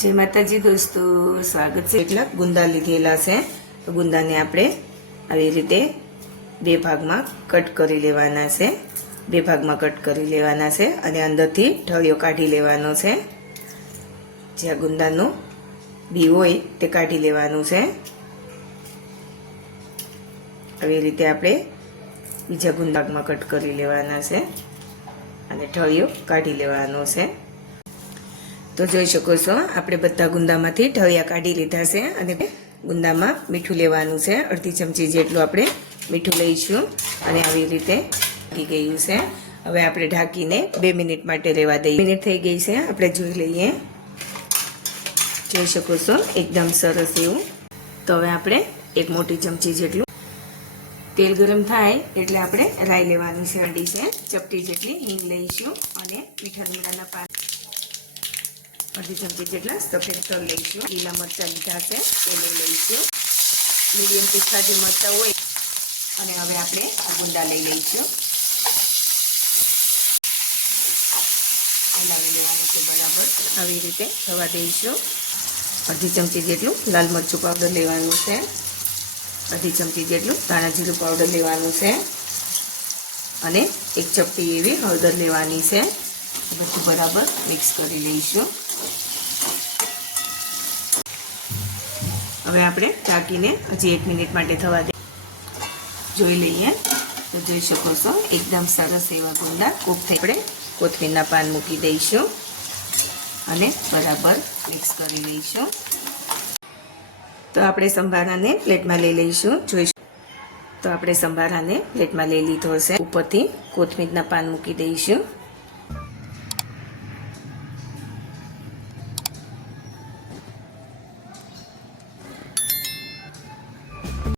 जय माताजी दोस्तों, स्वागत है। એટલા ગુંદા લીધેલા છે તો ગુંદાને આપણે આવી રીતે બે ભાગમાં કટ કરી લેવાના છે। બે ભાગમાં કટ કરી લેવાના છે અને અંદરથી ઠળિયો કાઢી લેવાનો છે। જે ગુંદાનો બી હોય તે કાઢી લેવાનું છે। આવી રીતે આપણે બીજા ગુંદામાં કટ કરી લેવાના છે અને ઠળિયો કાઢી લેવાનો છે। तो જોઈ શકો છો આપણે બધા ગુંદામાંથી ઠળિયા કાઢી લીધા છે અને ગુંદામાં મીઠું લેવાનું છે। અડધી ચમચી જેટલું આપણે મીઠું લઈશું અને આવી રીતે ઢાંકી ગયું છે। હવે આપણે ઢાંકીને 2 મિનિટ માટે રહેવા દઈએ। મિનિટ થઈ ગઈ છે, આપણે જોઈ લઈએ। જોઈ શકો છો એકદમ સરસ એવું। તો હવે આપણે એક મોટી ચમચી જેટલું તેલ ગરમ થાય એટલે આપણે રાઈ લેવાનું છે। અડી છે ચપટી જેટલી હિંગ લઈશું અને મીઠા લીમડાના પાન અડધી ચમચી જેટલા સફેદ તલ લઈશું। લીલા મરચાં લીધા છે એ લઈશું। મીડિયમ તીખા જે મરચાં હોય અને હવે આપણે આ ગુંદા લઈ લઈશું। હલાવી લેવાનું છે બરાબર। આવી રીતે થવા દઈશું। અડધી ચમચી જેટલું લાલ મરચું પાવડર લેવાનું છે। અડધી ચમચી જેટલું ધાણા જીરું પાવડર લેવાનું છે અને એક ચપટી એવી હળદર લેવાની છે। બધું બરાબર મિક્સ કરી લઈશું। હવે આપણે ઢાંકીને હજી 1 મિનિટ માટે થવા દે જોઈ લઈએ। તો જોઈ શકો છો એકદમ સરસ એવા ગુંદા કૂક થઈ। આપણે કોથમીરના પાન મૂકી દઈશું અને બરાબર મિક્સ કરી લઈશું। તો આપણે સંભારાને પ્લેટમાં લઈ લઈશું। જોઈશું તો આપણે સંભારાને પ્લેટમાં લઈ લીધો છે। ઉપરથી કોથમીરના પાન મૂકી દઈશું।